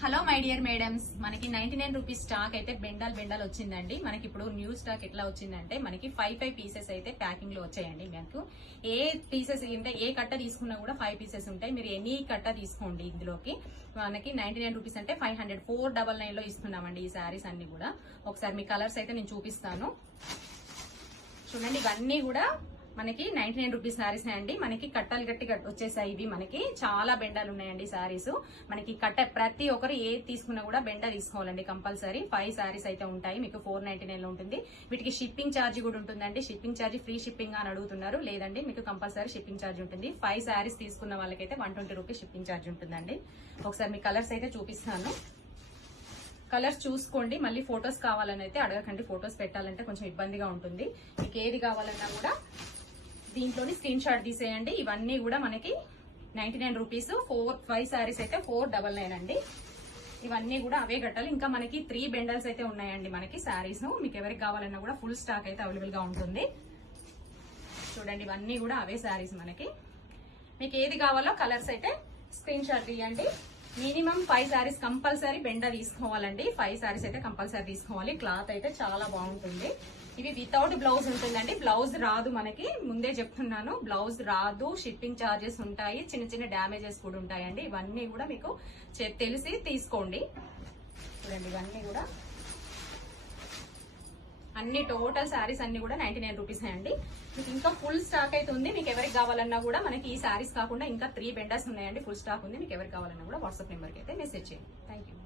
Hello my dear madams, మనకి 99 rupees stock అయితే బెండాల్ వచ్చిందండి. మనకి ఇప్పుడు న్యూ స్టాక్ ఎట్లా వచ్చిందంటే మనకి 5 పీసెస్ అయితే ప్యాకింగ్ లో వచ్చాయండి. మీకు ఏ పీసెస్ అంటే ఏ కట్ట తీసుకున్నా కూడా 5 పీసెస్ ఉంటాయి. మీరు ఎనీ కట్ట తీసుకోండి. ఇందులోకి మనకి 99 రూపీస్ అంటే 500 499 లో ఇస్తున్నామండి ఈ శారీస్ అన్ని కూడా. ఒకసారి మీ కలర్స్ అయితే నేను చూపిస్తాను చూడండి. ఇవన్నీ కూడా మనకి 99 రూపీస్ శారీస్ అండి. మనకి కట్టలు గట్టి వచ్చేసాయి. ఇవి మనకి చాలా బెండాలు ఉన్నాయండి శారీస్. మనకి కట్ట ప్రతి ఒక్కరు ఏది తీసుకున్నా కూడా బెండ తీసుకోవాలండి కంపల్సరీ. 5 శారీస్ అయితే ఉంటాయి. మీకు 499 లో ఉంటుంది. వీటికి షిప్పింగ్ ఛార్జ్ కూడా ఉంటుందండి. షిప్పింగ్ ఛార్జ్ ఫ్రీ షిప్పింగ్ అని అడుగుతున్నారు. లేదండి, మీకు కంపల్సరీ షిప్పింగ్ ఛార్జ్ ఉంటుంది. 5 శారీస్ తీసుకున్న వాళ్ళకైతే 120 రూపీస్ షిప్పింగ్ ఛార్జ్ ఉంటుందండి. ఒకసారి మీ కలర్స్ అయితే చూపిస్తాను. కలర్స్ చూసుకోండి. మళ్ళీ ఫొటోస్ కావాలని అయితే అడగకండి. ఫొటోస్ పెట్టాలంటే కొంచెం ఇబ్బందిగా ఉంటుంది. మీకు ఏది కావాలన్నా కూడా దీంట్లోని స్క్రీన్ షాట్ తీసేయండి. ఇవన్నీ కూడా మనకి 99 రూపీస్ 5 శారీస్ అయితే 499 అండి. ఇవన్నీ కూడా అవే కట్టాలి. ఇంకా మనకి 3 బెండల్స్ అయితే ఉన్నాయండి మనకి శారీస్. మీకు ఎవరికి కావాలన్నా కూడా ఫుల్ స్టాక్ అయితే అవైలబుల్ గా ఉంటుంది. చూడండి, ఇవన్నీ కూడా అవే శారీస్ మనకి. మీకు ఏది కావాలో కలర్స్ అయితే స్క్రీన్ షాట్ తీయండి. మినిమం 5 శారీస్ కంపల్సరీ బెండ తీసుకోవాలండి. 5 శారీస్ అయితే కంపల్సరీ తీసుకోవాలి. క్లాత్ అయితే చాలా బాగుంటుంది. ఇవి వితౌట్ బ్లౌజ్ ఉంటుందండి. బ్లౌజ్ రాదు మనకి, ముందే చెప్తున్నాను. బ్లౌజ్ రాదు, షిప్పింగ్ ఛార్జెస్ ఉంటాయి, చిన్న చిన్న డ్యామేజెస్ కూడా ఉంటాయండి. ఇవన్నీ కూడా మీకు తెలిసి తీసుకోండి. చూడండి, ఇవన్నీ కూడా అన్ని టోటల్ శారీస్ అన్ని కూడా 99 రూపీస్ అండి. మీకు ఇంకా ఫుల్ స్టాక్ అయితే ఉంది. మీకు ఎవరికి కావాలన్నా కూడా మనకి ఈ శారీస్ కాకుండా ఇంకా 3 బెండర్స్ ఉన్నాయండి. ఫుల్ స్టాక్ ఉంది. మీకు ఎవరికి కావాలన్నా కూడా వాట్సాప్ నెంబర్కి అయితే మెసేజ్ చేయండి. Thank you.